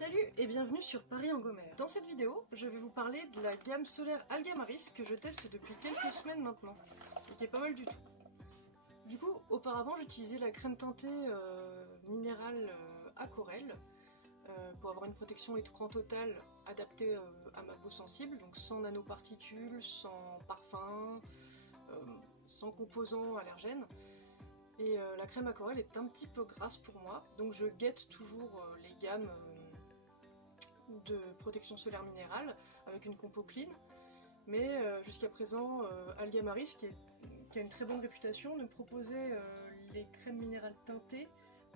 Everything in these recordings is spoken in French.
Salut et bienvenue sur Paris Angomer. Dans cette vidéo, je vais vous parler de la gamme solaire Algamaris que je teste depuis quelques semaines maintenant, et qui est pas mal du tout. Du coup, auparavant j'utilisais la crème teintée minérale Aquarelle pour avoir une protection écran totale adaptée à ma peau sensible, donc sans nanoparticules, sans parfum, sans composants allergènes. Et la crème Aquarelle est un petit peu grasse pour moi, donc je guette toujours les gammes de protection solaire minérale avec une compo clean, mais jusqu'à présent Algamaris qui a une très bonne réputation ne proposait les crèmes minérales teintées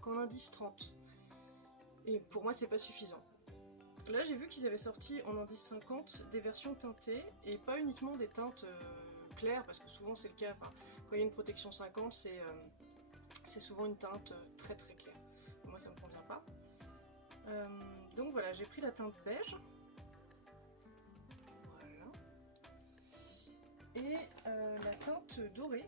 qu'en indice 30 et pour moi c'est pas suffisant. Là j'ai vu qu'ils avaient sorti en indice 50 des versions teintées et pas uniquement des teintes claires, parce que souvent c'est le cas, enfin, quand il y a une protection 50 c'est souvent une teinte très très claire. Moi ça me convient pas. Donc voilà, j'ai pris la teinte beige. Voilà. Et la teinte dorée.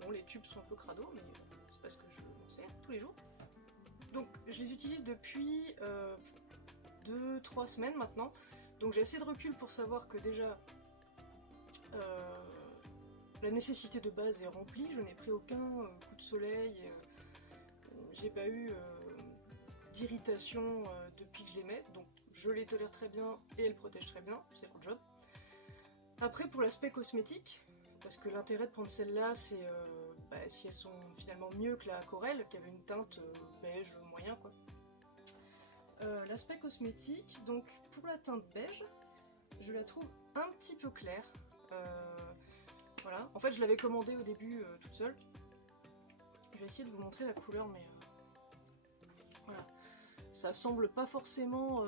Bon, les tubes sont un peu crado, mais c'est parce que je m'en sers tous les jours. Donc je les utilise depuis 2-3 semaines maintenant. Donc j'ai assez de recul pour savoir que déjà la nécessité de base est remplie. Je n'ai pris aucun coup de soleil. J'ai pas eu d'irritation depuis que je les mets, donc je les tolère très bien et elles protègent très bien, c'est le job. Après pour l'aspect cosmétique, parce que l'intérêt de prendre celle-là c'est si elles sont finalement mieux que la Aquarelle qui avait une teinte beige moyen quoi. L'aspect cosmétique, donc pour la teinte beige, je la trouve un petit peu claire. Voilà, en fait je l'avais commandée au début toute seule. Je vais essayer de vous montrer la couleur, mais voilà. Ça semble pas forcément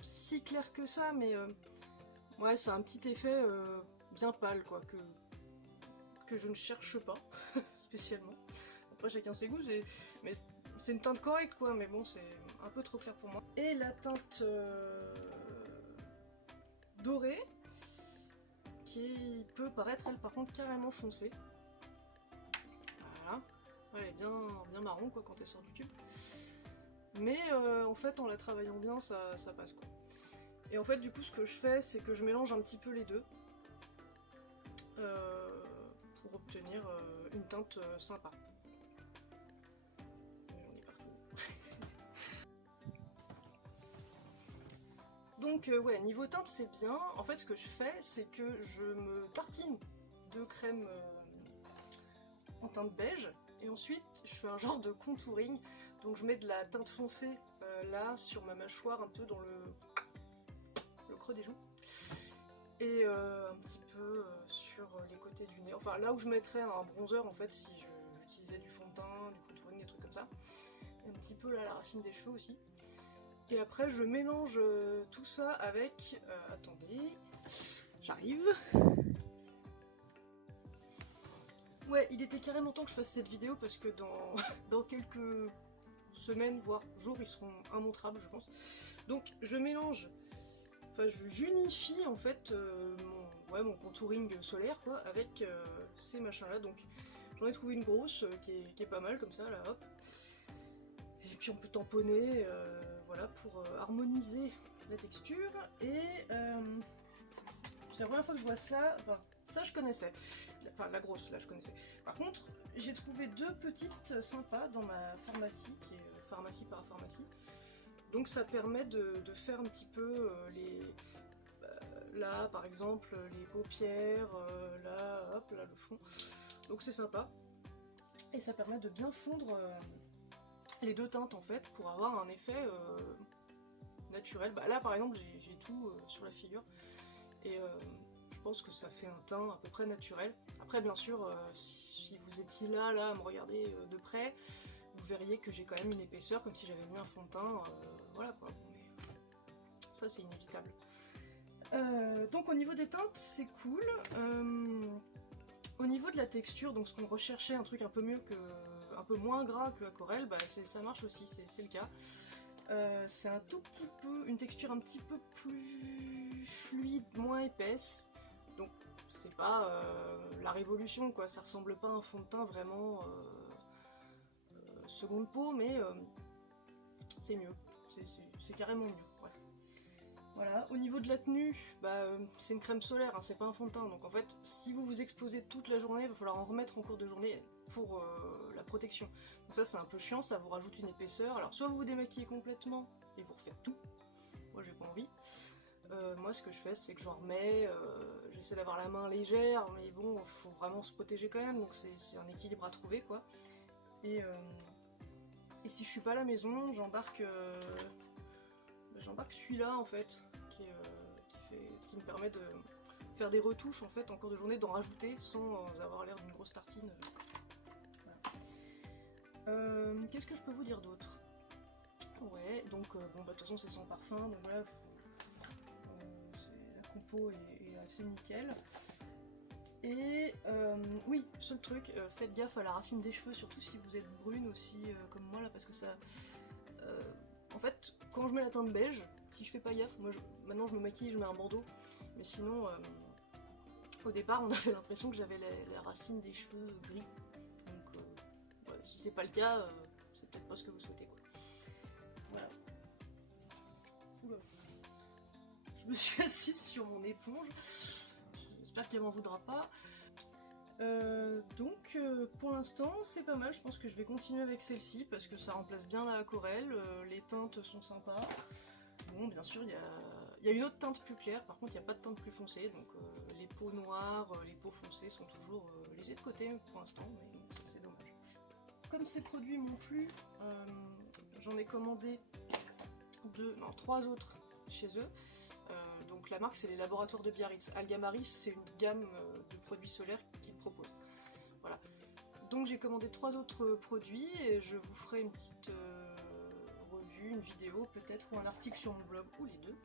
si clair que ça, mais ouais, c'est un petit effet bien pâle, quoi, que je ne cherche pas, spécialement. Après, chacun ses goûts, mais c'est une teinte correcte, quoi, mais bon, c'est un peu trop clair pour moi. Et la teinte dorée, qui peut paraître, elle, par contre, carrément foncée. Voilà. Elle est bien marron, quoi, quand elle sort du tube. Mais en fait en la travaillant bien ça passe quoi. Et en fait du coup ce que je fais c'est que je mélange un petit peu les deux pour obtenir une teinte sympa. J'en ai partout. Donc ouais, niveau teinte c'est bien. En fait ce que je fais c'est que je me tartine de crème en teinte beige. Et ensuite, je fais un genre de contouring, donc je mets de la teinte foncée là sur ma mâchoire, un peu dans le creux des joues, et un petit peu sur les côtés du nez. Enfin, là où je mettrais un bronzer en fait, si j'utilisais du fond de teint, du contouring, des trucs comme ça. Et un petit peu là la racine des cheveux aussi. Et après, je mélange tout ça avec. Attendez, j'arrive. Ouais, il était carrément temps que je fasse cette vidéo parce que dans quelques semaines, voire jours, ils seront immontrables, je pense. Donc je mélange, enfin j'unifie en fait mon contouring solaire quoi, avec ces machins-là. Donc j'en ai trouvé une grosse qui est pas mal comme ça, là, hop. Et puis on peut tamponner, voilà, pour harmoniser la texture. Et c'est la première fois que je vois ça, enfin ça je connaissais, enfin la grosse là je connaissais. Par contre j'ai trouvé deux petites sympas dans ma pharmacie, qui est pharmacie parapharmacie. Donc ça permet de faire un petit peu là par exemple les paupières, là hop là le front. Donc c'est sympa. Et ça permet de bien fondre les deux teintes en fait pour avoir un effet naturel. Bah, là par exemple j'ai tout sur la figure. Et je pense que ça fait un teint à peu près naturel. Après bien sûr, si vous étiez là à me regarder de près, vous verriez que j'ai quand même une épaisseur, comme si j'avais mis un fond de teint, voilà quoi. Mais ça c'est inévitable. Donc au niveau des teintes, c'est cool. Au niveau de la texture, donc ce qu'on recherchait, un truc un peu mieux que, un peu moins gras que Aquarelle, bah ça marche aussi, c'est le cas. C'est un tout petit peu, une texture un petit peu plus fluide, moins épaisse, donc c'est pas la révolution quoi, ça ressemble pas à un fond de teint vraiment seconde peau, mais c'est mieux, c'est carrément mieux. Ouais. Voilà, au niveau de la tenue, c'est une crème solaire, hein, c'est pas un fond de teint, donc en fait, si vous vous exposez toute la journée, il va falloir en remettre en cours de journée pour la protection. Donc ça c'est un peu chiant, ça vous rajoute une épaisseur. Alors soit vous vous démaquillez complètement et vous refaites tout, moi j'ai pas envie. Moi ce que je fais c'est que j'en remets, j'essaie d'avoir la main légère, mais bon, faut vraiment se protéger quand même, donc c'est un équilibre à trouver quoi. Et si je suis pas à la maison, j'embarque celui-là en fait, qui me permet de faire des retouches en fait en cours de journée, d'en rajouter sans avoir l'air d'une grosse tartine. Voilà. Qu'est-ce que je peux vous dire d'autre? Ouais, donc bon de toute façon c'est sans parfum, donc voilà, la compo est assez nickel. Et oui, seul truc, faites gaffe à la racine des cheveux, surtout si vous êtes brune aussi comme moi là, parce que ça... en fait, quand je mets la teinte beige, si je fais pas gaffe, maintenant je me maquille, je mets un bandeau, mais sinon, au départ on avait l'impression que j'avais la racine des cheveux gris, donc ouais, si c'est pas le cas, c'est peut-être pas ce que vous souhaitez quoi. Voilà. Oula. Je me suis assise sur mon éponge, j'espère qu'elle m'en voudra pas. Donc pour l'instant c'est pas mal, je pense que je vais continuer avec celle-ci parce que ça remplace bien la aquarelle, les teintes sont sympas. Bon bien sûr il y a une autre teinte plus claire, par contre il n'y a pas de teinte plus foncée, donc les peaux noires, les peaux foncées sont toujours laissées de côté pour l'instant, mais ça c'est dommage. Comme ces produits m'ont plu, j'en ai commandé 3 autres chez eux. Donc la marque c'est les laboratoires de Biarritz. Algamaris c'est une gamme de produits solaires qu'ils proposent. Voilà. Donc j'ai commandé 3 autres produits et je vous ferai une petite revue, une vidéo peut-être ou un article sur mon blog ou les deux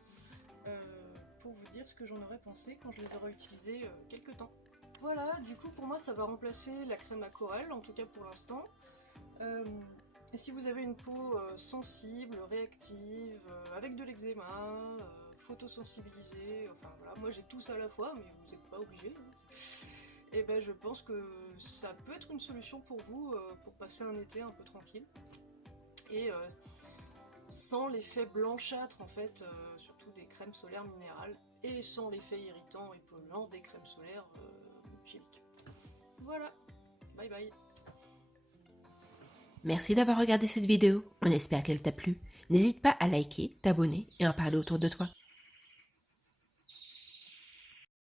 pour vous dire ce que j'en aurais pensé quand je les aurai utilisés quelques temps. Voilà, du coup pour moi ça va remplacer la crème aquarelle, en tout cas pour l'instant. Et si vous avez une peau sensible, réactive, avec de l'eczéma, photosensibilisée, enfin voilà, moi j'ai tout ça à la fois, mais vous n'êtes pas obligé. Hein. Et ben je pense que ça peut être une solution pour vous, pour passer un été un peu tranquille. Et sans l'effet blanchâtre en fait, surtout des crèmes solaires minérales, et sans l'effet irritant et polluant des crèmes solaires chimiques. Voilà, bye bye. Merci d'avoir regardé cette vidéo, on espère qu'elle t'a plu. N'hésite pas à liker, t'abonner et en parler autour de toi.